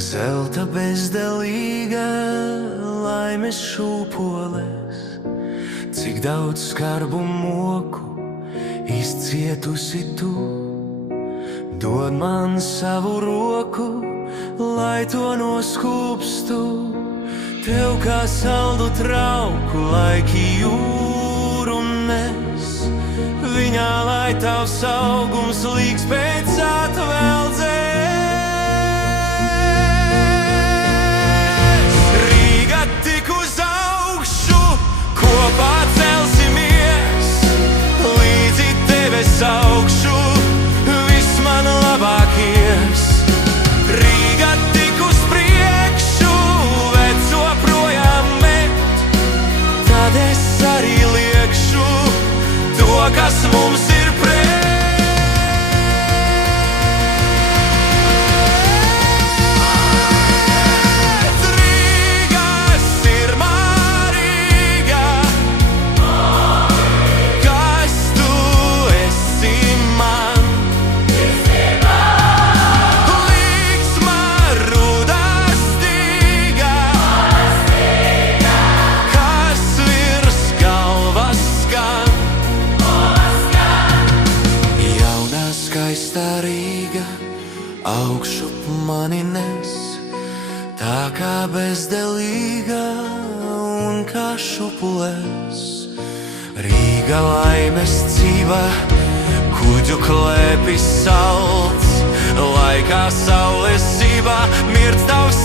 Zelta bezdelīga, laimes šūpoles, cik daudz skarbu moku izcietusi tu. Dod man savu roku, lai to noskūpstu, tev kā saldu trauku laiki jūru nes. Viņā lai tavs augums līgs pēc atveldzēs. Rīga tik uz augšu, kopā celsimies, līdzi debes augšu, viss man labākies. Rīga tik uz priekšu, veco projām met, tad es arī liekšu to, kas mums ir pret. Rīgas ir Marīga, kas tu esi man. Līgsma rudastīga, kas virs galvas skan. Jaunā skaistā Rīga augšup mani nes, tā kā bezdelīga un kā šupules. Rīga laimes dzīva, kuģu klēpis salds, lai kā saules zība mirt tavs